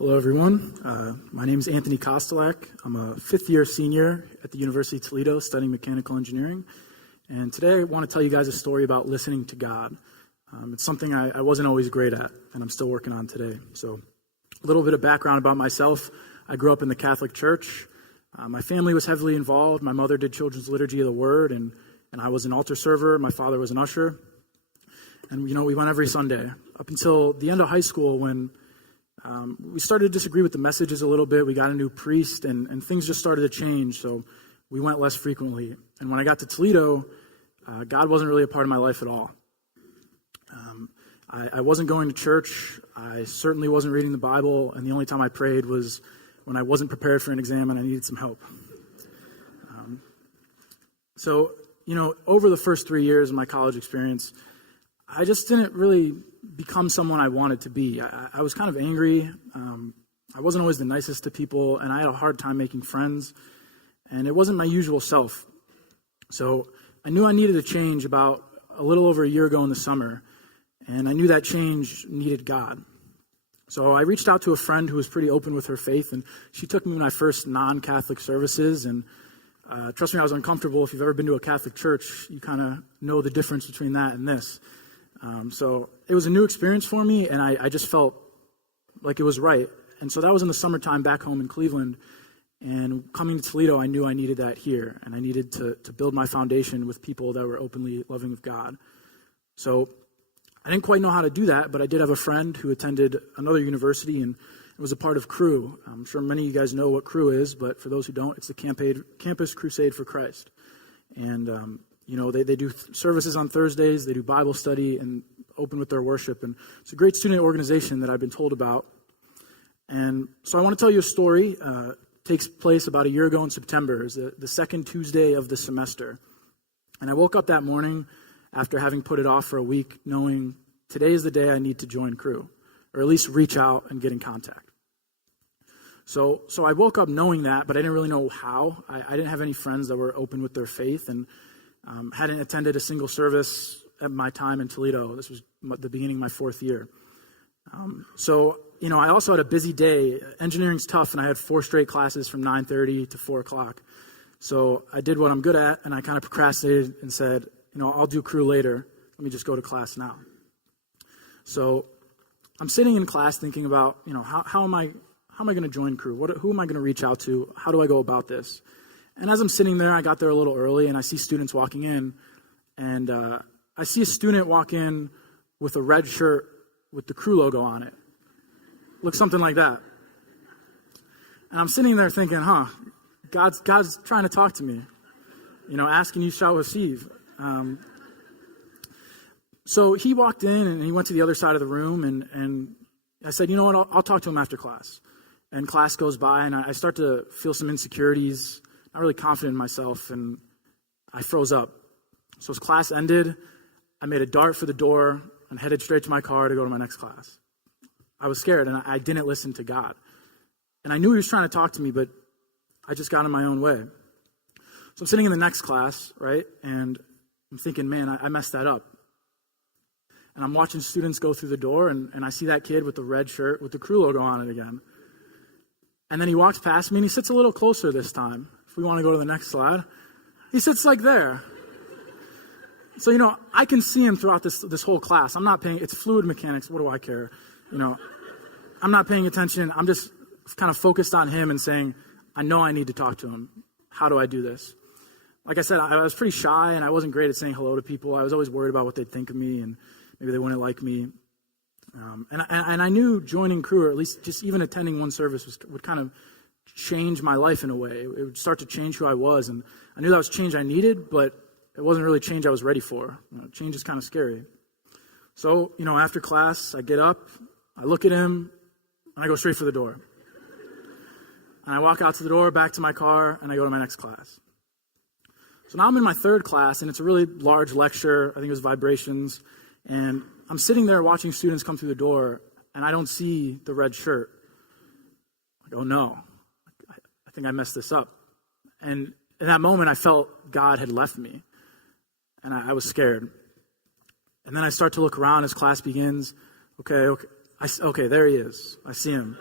Hello, everyone. My name is Anthony Kostelak. I'm a fifth-year senior at the University of Toledo studying mechanical engineering. And today I want to tell you guys a story about listening to God. It's something I wasn't always great at, and I'm still working on today. So a little bit of background about myself. I grew up in the Catholic Church. My family was heavily involved. My mother did children's liturgy of the word, and I was an altar server. My father was an usher. And, we went every Sunday up until the end of high school when we started to disagree with the messages a little bit. We got a new priest, and things just started to change, so we went less frequently. And when I got to Toledo, God wasn't really a part of my life at all. I wasn't going to church. I certainly wasn't reading the Bible, and the only time I prayed was when I wasn't prepared for an exam and I needed some help. So, over the first 3 years of my college experience, I just didn't really become someone I wanted to be. I was kind of angry. I wasn't always the nicest to people, and I had a hard time making friends, and it wasn't my usual self. So I knew I needed a change about a little over a year ago in the summer, and I knew that change needed God. So I reached out to a friend who was pretty open with her faith, and she took me to my first non-Catholic services, and trust me, I was uncomfortable. If you've ever been to a Catholic church, you kind of know the difference between that and this. So it was a new experience for me, and I just felt like it was right. And so that was in the summertime back home in Cleveland. And coming to Toledo, I knew I needed that here, and I needed to build my foundation with people that were openly loving of God. So I didn't quite know how to do that, but I did have a friend who attended another university and was a part of Cru. I'm sure many of you guys know what Cru is, but for those who don't, it's the Campus Crusade for Christ. And they do services on Thursdays, they do Bible study and open with their worship. And it's a great student organization that I've been told about. And so I want to tell you a story. It takes place about a year ago in September. It's the second Tuesday of the semester. And I woke up that morning after having put it off for a week, knowing today is the day I need to join Cru, or at least reach out and get in contact. So I woke up knowing that, but I didn't really know how. I didn't have any friends that were open with their faith, and hadn't attended a single service at my time in Toledo. This was the beginning of my fourth year. I also had a busy day. Engineering's tough, and I had 4 straight classes from 9:30 to 4 o'clock. So I did what I'm good at, and I kind of procrastinated and said, I'll do Cru later. Let me just go to class now. So I'm sitting in class thinking about, how am I going to join Cru? Who am I going to reach out to? How do I go about this? And as I'm sitting there, I got there a little early, and I see students walking in, and I see a student walk in with a red shirt with the Cru logo on it. Looks something like that. And I'm sitting there thinking, God's trying to talk to me. Ask and you shall receive. So he walked in, and he went to the other side of the room, and I said, I'll talk to him after class. And class goes by, and I start to feel some insecurities, not really confident in myself, and I froze up. So as class ended, I made a dart for the door and headed straight to my car to go to my next class. I was scared, and I didn't listen to God. And I knew he was trying to talk to me, but I just got in my own way. So I'm sitting in the next class, right, and I'm thinking, man, I messed that up. And I'm watching students go through the door, and I see that kid with the red shirt with the Cru logo on it again. And then he walks past me, and he sits a little closer this time. If we want to go to the next slide. He sits like there. So, I can see him throughout this whole class. I'm not paying, it's fluid mechanics, what do I care? I'm not paying attention. I'm just kind of focused on him and saying, I know I need to talk to him. How do I do this? Like I said, I was pretty shy, and I wasn't great at saying hello to people. I was always worried about what they'd think of me, and maybe they wouldn't like me. And I knew joining Cru, or at least just even attending one service, would kind of change my life in a way. It would start to change who I was, and I knew that was change I needed, but it wasn't really change I was ready for. Change is kind of scary. So, after class, I get up, I look at him, and I go straight for the door. And I walk out to the door, back to my car, and I go to my next class. So now I'm in my third class, and it's a really large lecture. I think it was vibrations. And I'm sitting there watching students come through the door, and I don't see the red shirt. I go, no, I think I messed this up. And in that moment, I felt God had left me, and I was scared. And then I start to look around as class begins. Okay, there he is. I see him.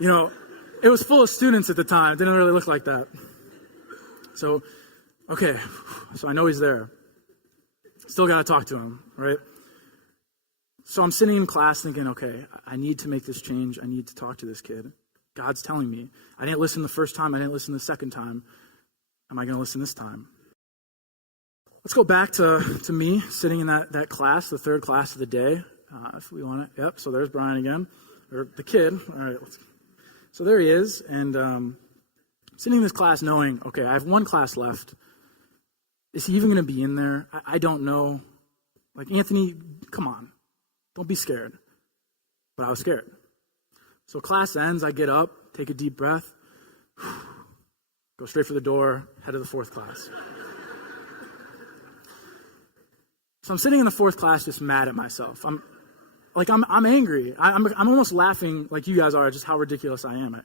It was full of students at the time. It didn't really look like that. So, okay. So I know he's there. Still got to talk to him, right? So I'm sitting in class thinking, okay, I need to make this change. I need to talk to this kid. God's telling me. I didn't listen the first time. I didn't listen the second time. Am I going to listen this time? Let's go back to me sitting in that class, the third class of the day. If we want it. Yep, so there's Brian again. Or the kid. All right. So there he is. And sitting in this class knowing, okay, I have one class left. Is he even going to be in there? I don't know. Like, Anthony, come on. Don't be scared. But I was scared. So class ends, I get up, take a deep breath, go straight for the door, head to the fourth class. So I'm sitting in the fourth class just mad at myself. I'm angry. I'm almost laughing like you guys are, just how ridiculous I am.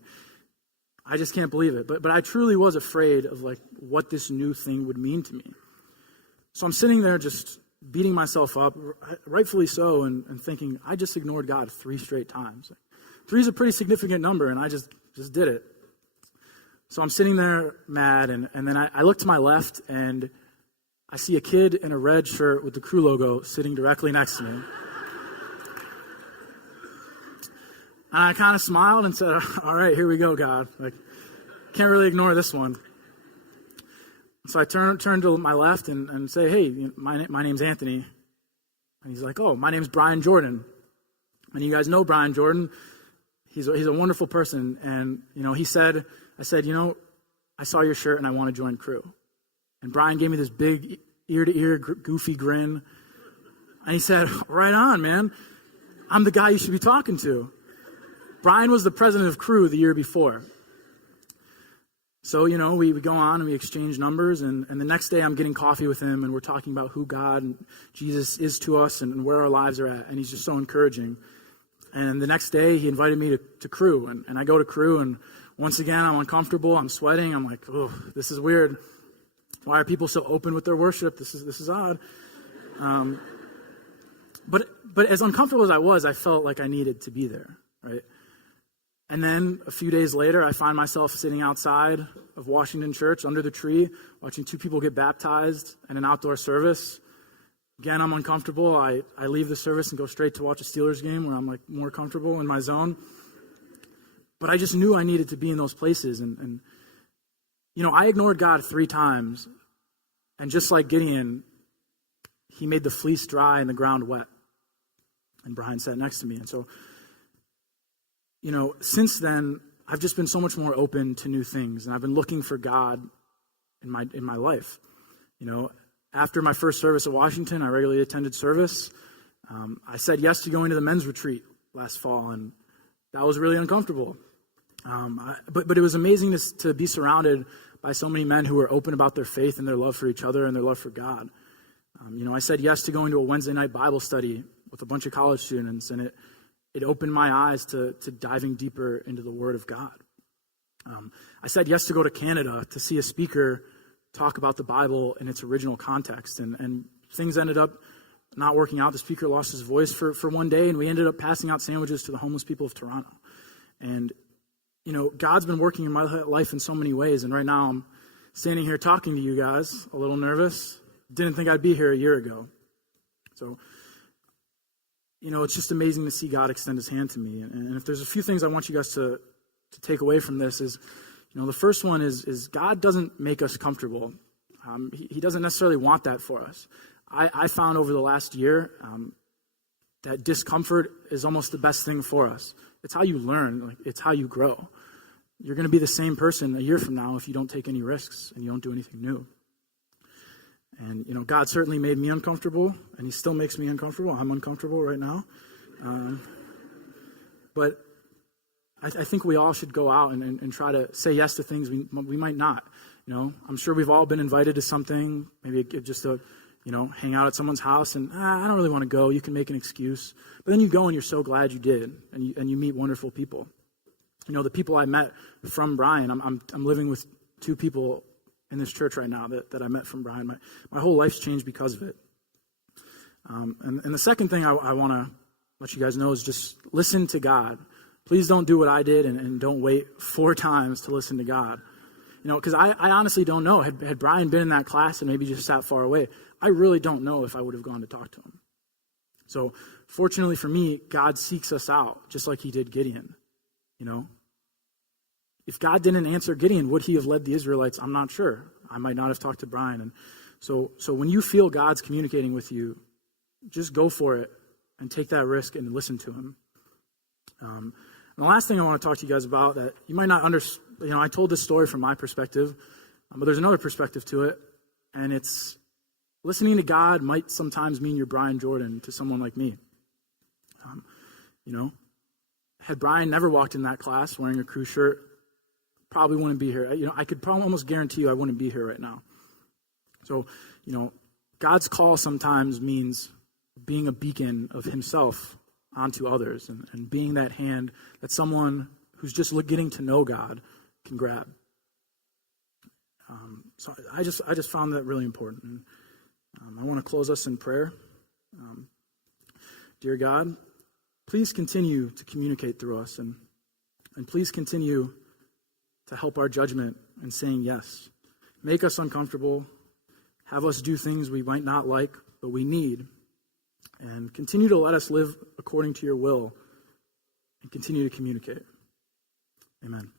I just can't believe it. But I truly was afraid of like what this new thing would mean to me. So I'm sitting there just beating myself up, rightfully so, and thinking, I just ignored God 3 straight times. 3 is a pretty significant number, and I just did it. So I'm sitting there mad, and then I look to my left, and I see a kid in a red shirt with the Crew logo sitting directly next to me. And I kind of smiled and said, all right, here we go, God. Like, can't really ignore this one. So I turn to my left and say, hey, my name's Anthony. And he's like, oh, my name's Brian Jordan. And you guys know Brian Jordan. He's a wonderful person. And, I said, I saw your shirt and I want to join Crew. And Brian gave me this big ear-to-ear goofy grin. And he said, right on, man. I'm the guy you should be talking to. Brian was the president of Crew the year before. So, we go on and we exchange numbers, and the next day I'm getting coffee with him, and we're talking about who God and Jesus is to us and where our lives are at, and he's just so encouraging. And the next day he invited me to Crew, and I go to Crew, and once again I'm uncomfortable, I'm sweating, I'm like, oh, this is weird. Why are people so open with their worship? This is odd. But as uncomfortable as I was, I felt like I needed to be there, right? And then a few days later, I find myself sitting outside of Washington Church under the tree, watching 2 people get baptized in an outdoor service. Again, I'm uncomfortable. I leave the service and go straight to watch a Steelers game where I'm like more comfortable in my zone. But I just knew I needed to be in those places. And I ignored God 3 times. And just like Gideon, he made the fleece dry and the ground wet. And Brian sat next to me. And so, since then, I've just been so much more open to new things, and I've been looking for God in my life. After my first service at Washington, I regularly attended service. I said yes to going to the men's retreat last fall, and that was really uncomfortable. But it was amazing to be surrounded by so many men who were open about their faith and their love for each other and their love for God. I said yes to going to a Wednesday night Bible study with a bunch of college students, and it opened my eyes to diving deeper into the Word of God. I said yes to go to Canada to see a speaker talk about the Bible in its original context. And things ended up not working out. The speaker lost his voice for one day, and we ended up passing out sandwiches to the homeless people of Toronto. And, God's been working in my life in so many ways. And right now I'm standing here talking to you guys, a little nervous. Didn't think I'd be here a year ago. So, it's just amazing to see God extend his hand to me. And if there's a few things I want you guys to take away from this is, the first one is God doesn't make us comfortable. He doesn't necessarily want that for us. I found over the last year that discomfort is almost the best thing for us. It's how you learn. It's how you grow. You're going to be the same person a year from now if you don't take any risks and you don't do anything new. And, God certainly made me uncomfortable, and he still makes me uncomfortable. I'm uncomfortable right now. But I think we all should go out and try to say yes to things we might not. I'm sure we've all been invited to something, maybe just to, hang out at someone's house, and I don't really want to go. You can make an excuse. But then you go and you're so glad you did, and you meet wonderful people. The people I met from Brian, I'm living with 2 people in this church right now that I met from Brian. My whole life's changed because of it. And the second thing I want to let you guys know is just listen to God. Please don't do what I did and don't wait 4 times to listen to God. Because I honestly don't know. Had Brian been in that class and maybe just sat far away, I really don't know if I would have gone to talk to him. So fortunately for me, God seeks us out, just like he did Gideon. If God didn't answer Gideon, would he have led the Israelites? I'm not sure. I might not have talked to Brian. And so when you feel God's communicating with you, just go for it and take that risk and listen to him. And the last thing I want to talk to you guys about that you might not understand, I told this story from my perspective, but there's another perspective to it, and it's listening to God might sometimes mean you're Brian Jordan to someone like me. Had Brian never walked in that class wearing a Crew shirt, probably wouldn't be here. I could probably almost guarantee you I wouldn't be here right now. So, God's call sometimes means being a beacon of himself onto others and being that hand that someone who's just getting to know God can grab. So I just found that really important. And, I want to close us in prayer. Dear God, please continue to communicate through us and please continue to help our judgment in saying yes. Make us uncomfortable. Have us do things we might not like, but we need. And continue to let us live according to your will and continue to communicate. Amen.